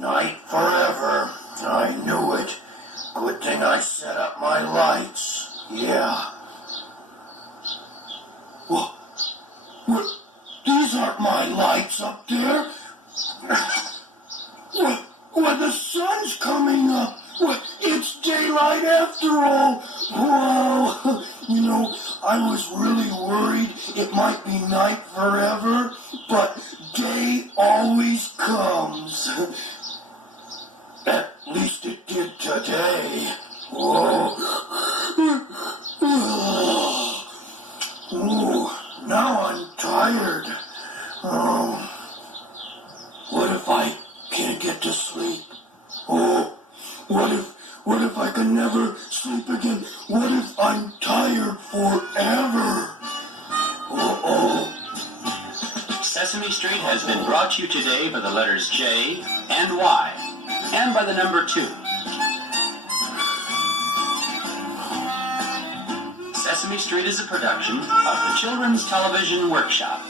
night forever. I knew it. Good thing I set up my lights. Yeah. What? These aren't my lights up there. What? The sun's coming up. What? It's daylight after all. Wow. You know, I was really worried it might be night forever, but day always comes. At least it did today. Whoa. Ooh, now I'm tired. What if I can't get to sleep? Oh, what if I can never sleep again? What if I'm tired forever? Uh-oh. Sesame Street has been brought to you today by the letters J and Y, and by the number 2. Sesame Street is a production of the Children's Television Workshop.